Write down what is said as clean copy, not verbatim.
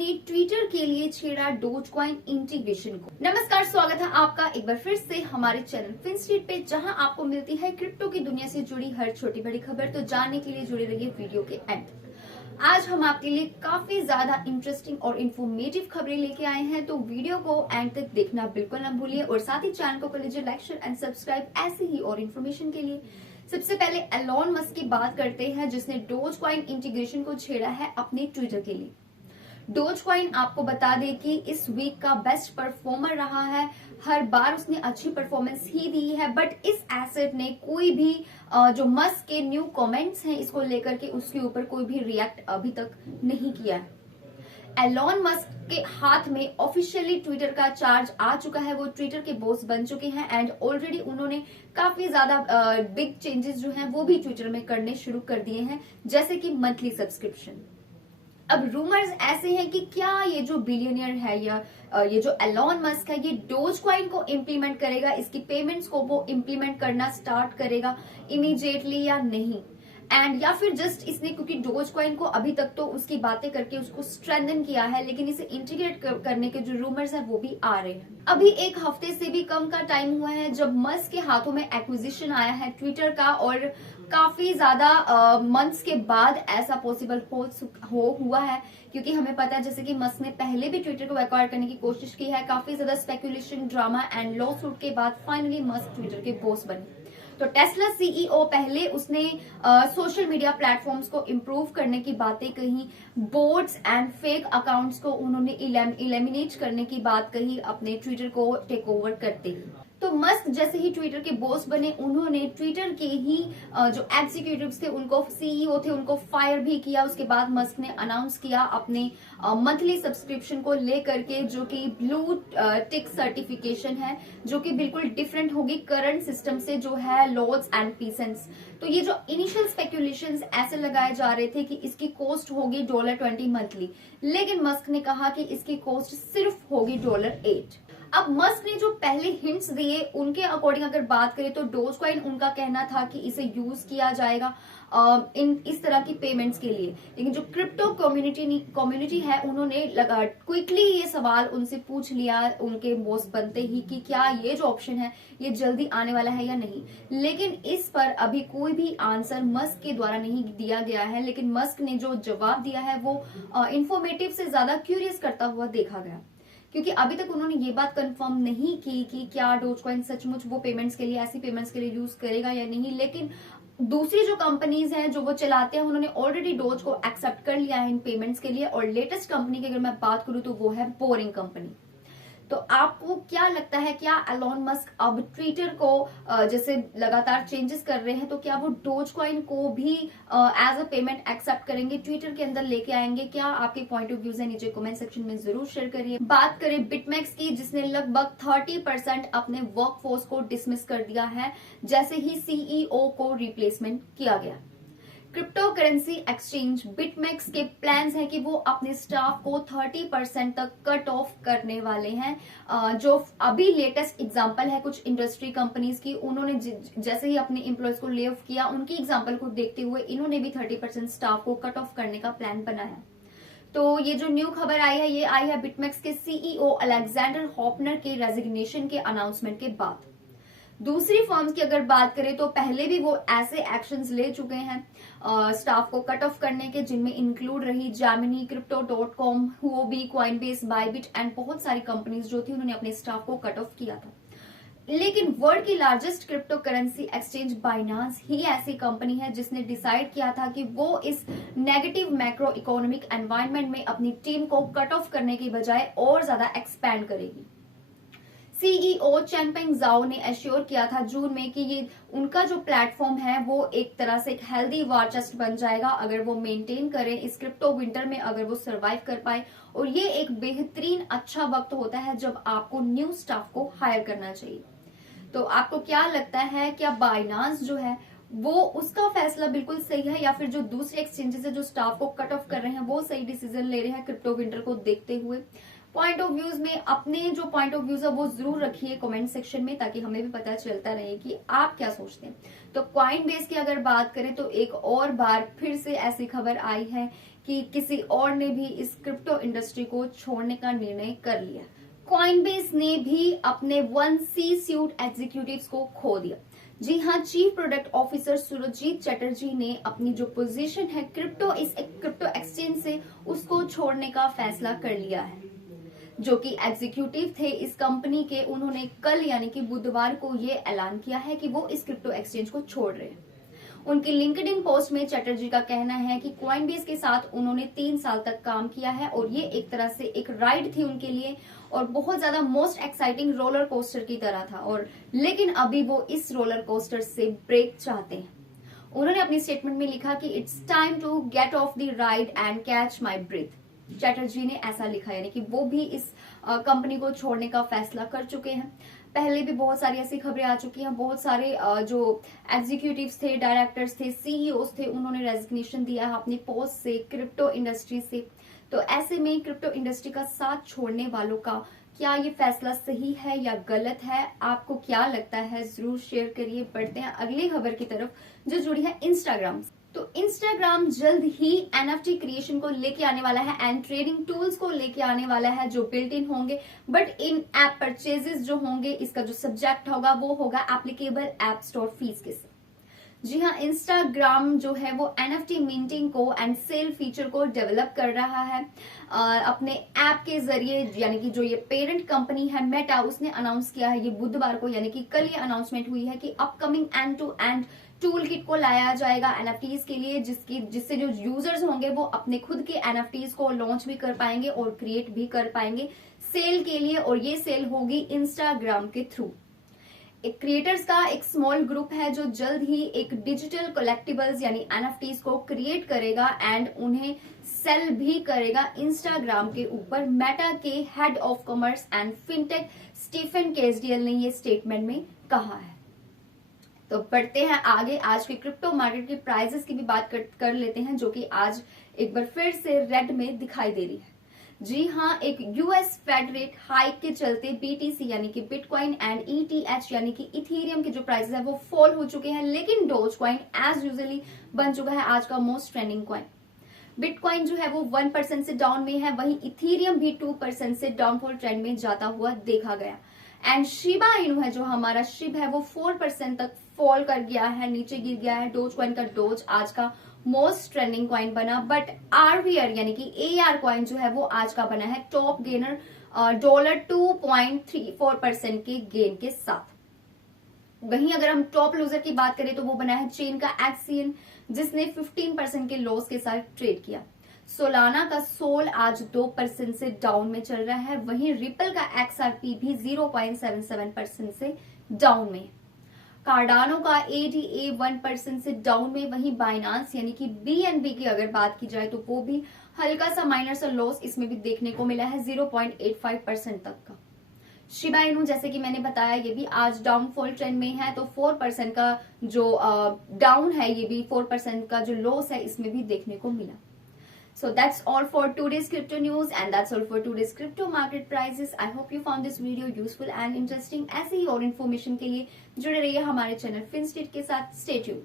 ने ट्विटर के लिए छेड़ा डोजकॉइन इंटीग्रेशन को। नमस्कार, स्वागत है आपका एक बार फिर से हमारे चैनल फिनस्ट्रीट पे, जहां आपको मिलती है क्रिप्टो की दुनिया से जुड़ी हर छोटी बड़ी खबर। तो जानने के लिए जुड़े रहिए वीडियो के एंड तक। आज हम आपके लिए काफी ज्यादा इंटरेस्टिंग और इन्फॉर्मेटिव खबरें लेके आए हैं, तो वीडियो को एंड तक देखना बिल्कुल ना भूलिए और साथ ही चैनल को कर लीजिए लाइक, शेयर एंड सब्सक्राइब ऐसे ही और इन्फॉर्मेशन के लिए। सबसे पहले एलोन मस्क की बात करते हैं, जिसने डोजकॉइन इंटीग्रेशन को छेड़ा है अपने ट्विटर के लिए। डोजकॉइन आपको बता दें कि इस वीक का बेस्ट परफॉर्मर रहा है। हर बार उसने अच्छी परफॉर्मेंस ही दी है, बट इस एसेट ने कोई भी जो मस्क के न्यू कमेंट्स हैं इसको लेकर के उसके ऊपर कोई भी रिएक्ट अभी तक नहीं किया है। एलोन मस्क के हाथ में ऑफिशियली ट्विटर का चार्ज आ चुका है, वो ट्विटर के बॉस बन चुके हैं एंड ऑलरेडी उन्होंने काफी ज्यादा बिग चेंजेस जो हैं वो भी ट्विटर में करने शुरू कर दिए हैं, जैसे कि मंथली सब्सक्रिप्शन। अब रूमर्स ऐसे हैं कि क्या ये जो बिलियनियर है या ये जो एलोन मस्क है ये डोजकॉइन को इम्प्लीमेंट करेगा, इसकी पेमेंट्स को वो इम्प्लीमेंट करना स्टार्ट करेगा इमीडिएटली या नहीं, एंड या फिर जस्ट इसने, क्योंकि डोजकॉइन को अभी तक तो उसकी बातें करके उसको स्ट्रेंथन किया है, लेकिन इसे इंटीग्रेट करने के जो रूमर्स है वो भी आ रहे हैं। अभी एक हफ्ते से भी कम का टाइम हुआ है जब मस्क के हाथों में एक्विजिशन आया है ट्विटर का, और काफी ज्यादा मंथ्स के बाद ऐसा पॉसिबल हुआ है, क्योंकि हमें पता है जैसे कि मस्क ने पहले भी ट्विटर को एक्वायर करने की कोशिश की है। काफी ज्यादा speculation, drama and law suit के बाद फाइनली मस्क ट्विटर के बॉस बने। तो टेस्ला सीईओ पहले उसने सोशल मीडिया प्लेटफॉर्म्स को इम्प्रूव करने की बातें कही, बोट्स एंड फेक अकाउंट्स को उन्होंने इलिमिनेट करने की बात कही अपने ट्विटर को टेक ओवर करते ही। तो मस्क जैसे ही ट्विटर के बॉस बने, उन्होंने ट्विटर के ही जो एग्जीक्यूटिव्स थे, उनको सीईओ थे, उनको फायर भी किया। उसके बाद मस्क ने अनाउंस किया अपने मंथली सब्सक्रिप्शन को लेकर के, जो कि ब्लू टिक सर्टिफिकेशन है, जो कि बिल्कुल डिफरेंट होगी करंट सिस्टम से जो है लॉज एंड पीसेंट्स। तो ये जो इनिशियल स्पेकुलेशंस ऐसे लगाए जा रहे थे कि इसकी कॉस्ट होगी $20 मंथली, लेकिन मस्क ने कहा कि इसकी कॉस्ट सिर्फ होगी $8। अब मस्क ने जो पहले हिंट्स दिए उनके अकॉर्डिंग अगर बात करें तो डोजकॉइन, उनका कहना था कि इसे यूज किया जाएगा इस तरह की पेमेंट्स के लिए, लेकिन जो क्रिप्टो कम्युनिटी है उन्होंने क्विकली ये सवाल उनसे पूछ लिया उनके बॉस बनते ही कि क्या ये जो ऑप्शन है ये जल्दी आने वाला है या नहीं। लेकिन इस पर अभी कोई भी आंसर मस्क के द्वारा नहीं दिया गया है, लेकिन मस्क ने जो जवाब दिया है वो इंफॉर्मेटिव से ज्यादा क्यूरियस करता हुआ देखा गया, क्योंकि अभी तक उन्होंने ये बात कंफर्म नहीं की कि क्या डोजकॉइन सचमुच वो पेमेंट्स के लिए, ऐसी पेमेंट्स के लिए यूज करेगा या नहीं। लेकिन दूसरी जो कंपनीज हैं जो वो चलाते हैं, उन्होंने ऑलरेडी डोज को एक्सेप्ट कर लिया है इन पेमेंट्स के लिए। और लेटेस्ट कंपनी की अगर मैं बात करूं तो वो है बोरिंग कंपनी। तो आपको क्या लगता है, क्या एलोन मस्क अब ट्विटर को जैसे लगातार चेंजेस कर रहे हैं, तो क्या वो डोजकॉइन को भी एज अ पेमेंट एक्सेप्ट करेंगे, ट्विटर के अंदर लेके आएंगे? क्या आपके पॉइंट ऑफ व्यूज है, नीचे कमेंट सेक्शन में जरूर शेयर करिए। बात करें बिटमैक्स की, जिसने लगभग 30% अपने वर्कफोर्स को डिसमिस कर दिया है जैसे ही सीईओ को रिप्लेसमेंट किया गया। क्रिप्टो करेंसी एक्सचेंज बिटमैक्स के प्लान्स हैं कि वो अपने स्टाफ को 30% तक कट ऑफ करने वाले हैं। जो अभी लेटेस्ट एग्जांपल है कुछ इंडस्ट्री कंपनीज की, उन्होंने जैसे ही अपने एम्प्लॉयज को ले ऑफ किया, उनकी एग्जांपल को देखते हुए इन्होंने भी 30% स्टाफ को कट ऑफ करने का प्लान बनाया। तो ये जो न्यू खबर आई है, ये आई है बिटमैक्स के सीईओ अलेक्जेंडर हॉफनर के रेजिग्नेशन के अनाउंसमेंट के बाद। दूसरी फर्म्स की अगर बात करें तो पहले भी वो ऐसे एक्शंस ले चुके हैं स्टाफ को कट ऑफ करने के, जिनमें इंक्लूड रही Gemini, Crypto.com, Huobi, Coinbase, Bybit and बहुत सारी कंपनीज जो थी, उन्होंने अपने स्टाफ को कट ऑफ किया था। लेकिन वर्ल्ड की largest cryptocurrency exchange Binance ही ऐसी कंपनी है जिसने डिसाइड किया था कि वो इस नेगेटिव मैक्रो इकोनॉमिक एनवायरनमेंट में अपनी टीम को कट ऑफ करने की बजाय और ज्यादा एक्सपैंड करेगी। सीईओ चेंगपेंग जाओ ने एश्योर किया था जून में कि ये उनका जो प्लेटफॉर्म है वो एक तरह से एक हेल्दी वार चेस्ट बन जाएगा अगर वो मेंटेन करें इस क्रिप्टो विंटर में, अगर वो सरवाइव कर पाए। और ये एक बेहतरीन अच्छा वक्त होता है जब आपको न्यू स्टाफ को हायर करना चाहिए। तो आपको क्या लगता है, क्या बाइनांस जो है वो उसका फैसला बिल्कुल सही है, या फिर जो दूसरे एक्सचेंजेस है जो स्टाफ को कट ऑफ कर रहे हैं वो सही डिसीजन ले रहे हैं क्रिप्टो विंटर को देखते हुए? पॉइंट ऑफ व्यूज में अपने जो पॉइंट ऑफ व्यूज है वो जरूर रखिए कमेंट सेक्शन में, ताकि हमें भी पता चलता रहे कि आप क्या सोचते हैं। तो कॉइनबेस की अगर बात करें तो एक और बार फिर से ऐसी खबर आई है कि किसी और ने भी इस क्रिप्टो इंडस्ट्री को छोड़ने का निर्णय कर लिया। कॉइनबेस ने भी अपने 1C सूट एग्जीक्यूटिव्स को खो दिया। जी हाँ, chief product officer Surjeet Chatterjee ने अपनी जो पोजीशन है क्रिप्टो एक्सचेंज से उसको छोड़ने का फैसला कर लिया है। जो कि एग्जीक्यूटिव थे इस कंपनी के, उन्होंने कल यानी कि बुधवार को ये ऐलान किया है कि वो इस क्रिप्टो एक्सचेंज को छोड़ रहे हैं। उनकी लिंक्डइन पोस्ट में चटर्जी का कहना है कि कॉइनबेस के साथ उन्होंने 3 साल तक काम किया है और ये एक तरह से एक राइड थी उनके लिए और बहुत ज्यादा मोस्ट एक्साइटिंग रोलर कोस्टर की तरह था, और लेकिन अभी वो इस रोलर कोस्टर से ब्रेक चाहते हैं। उन्होंने अपनी स्टेटमेंट में लिखा कि it's time to get off the ride and catch my breath. Chatterjee ने ऐसा लिखा, यानी कि वो भी इस कंपनी को छोड़ने का फैसला कर चुके हैं। पहले भी बहुत सारी ऐसी खबरें आ चुकी हैं, बहुत सारे जो एग्जीक्यूटिव्स थे, डायरेक्टर्स थे, सीईओस थे, उन्होंने रेजिग्नेशन दिया है अपनी पोस्ट से, क्रिप्टो इंडस्ट्री से। तो ऐसे में क्रिप्टो इंडस्ट्री का साथ छोड़ने वालों का क्या ये फैसला सही है या गलत है, आपको क्या लगता है, जरूर शेयर करिए। बढ़ते हैं अगली खबर की तरफ जो जुड़ी है इंस्टाग्राम से। तो इंस्टाग्राम जल्द ही एनएफटी क्रिएशन को लेके आने वाला है एंड ट्रेडिंग टूल्स को लेके आने वाला है जो बिल्ट इन होंगे, बट इन ऐप परचेजेस जो होंगे इसका जो सब्जेक्ट होगा वो होगा एप्लीकेबल ऐप स्टोर फीस के साथ। जी हाँ, इंस्टाग्राम जो है वो एनएफटी मिंटिंग को एंड सेल फीचर को डेवलप कर रहा है अपने ऐप के जरिए, यानी कि जो ये पेरेंट कंपनी है मेटा, उसने अनाउंस किया है ये बुधवार को, यानी कि कल ये अनाउंसमेंट हुई है कि upcoming end to end tool kit को लाया जाएगा एनएफटीज के लिए, जिससे जो यूजर्स होंगे वो अपने खुद के एनएफटीज को लॉन्च भी कर पाएंगे और क्रिएट भी कर पाएंगे सेल के लिए, और ये सेल होगी इंस्टाग्राम के थ्रू। एक क्रिएटर्स का एक स्मॉल ग्रुप है जो जल्द ही एक डिजिटल कलेक्टिबल्स यानी एनएफटीज को क्रिएट करेगा एंड उन्हें सेल भी करेगा इंस्टाग्राम के ऊपर। मेटा के head of commerce and fintech Stephen Kasriel ने ये स्टेटमेंट में कहा है। तो बढ़ते हैं आगे, आज के क्रिप्टो मार्केट के प्राइसेस की भी बात कर लेते हैं, जो कि आज एक बार फिर से रेड में दिखाई दे रही है। जी हाँ, एक यूएस फेड रेट हाइक के चलते बीटीसी यानी कि बिटकॉइन एंड ईटीएच यानी कि इथेरियम के जो प्राइसेस है वो फॉल हो चुके हैं, लेकिन डोज कॉइन एज यूजुअली बन चुका है आज का मोस्ट ट्रेंडिंग कॉइन। बिटकॉइन जो है वो 1% से डाउन में है, वहीं इथेरियम भी 2% से डाउनफॉल ट्रेंड में जाता हुआ देखा गया। एंड शिबा इनू है जो हमारा शिब है वो 4% तक फॉल कर गया है, नीचे गिर गया है। डोज कॉइन का डोज आज का मोस्ट ट्रेंडिंग कॉइन बना, बट आरवीआर यानी कि एआर कॉइन जो है वो आज का बना है टॉप गेनर $2.34% के गेन के साथ। वहीं अगर हम टॉप लूजर की बात करें तो वो बना है चेन का एक्सियन, जिसने 15% के लॉस के साथ ट्रेड किया। सोलाना का सोल आज 2% से डाउन में चल रहा है, वहीं रिपल का एक्सआरपी भी 0.77% से डाउन में। कार्डानो का एडीए 1% से डाउन में, वहीं बाइनांस यानी कि बीएनबी की अगर बात की जाए तो वो भी हल्का सा माइनर सा लॉस इसमें भी देखने को मिला है 0.85% तक का। शिबा इनू जैसे कि मैंने बताया ये भी आज डाउनफॉल ट्रेंड में है, तो 4% का जो डाउन है, ये भी 4% का जो लॉस है इसमें भी देखने को मिला। So that's all for today's crypto news and that's all for today's crypto market prices. I hope you found this video useful and interesting. ऐसे ही और इन्फॉर्मेशन के लिए जुड़े रहिए हमारे चैनल फिनस्ट्रीट के साथ। Stay tuned.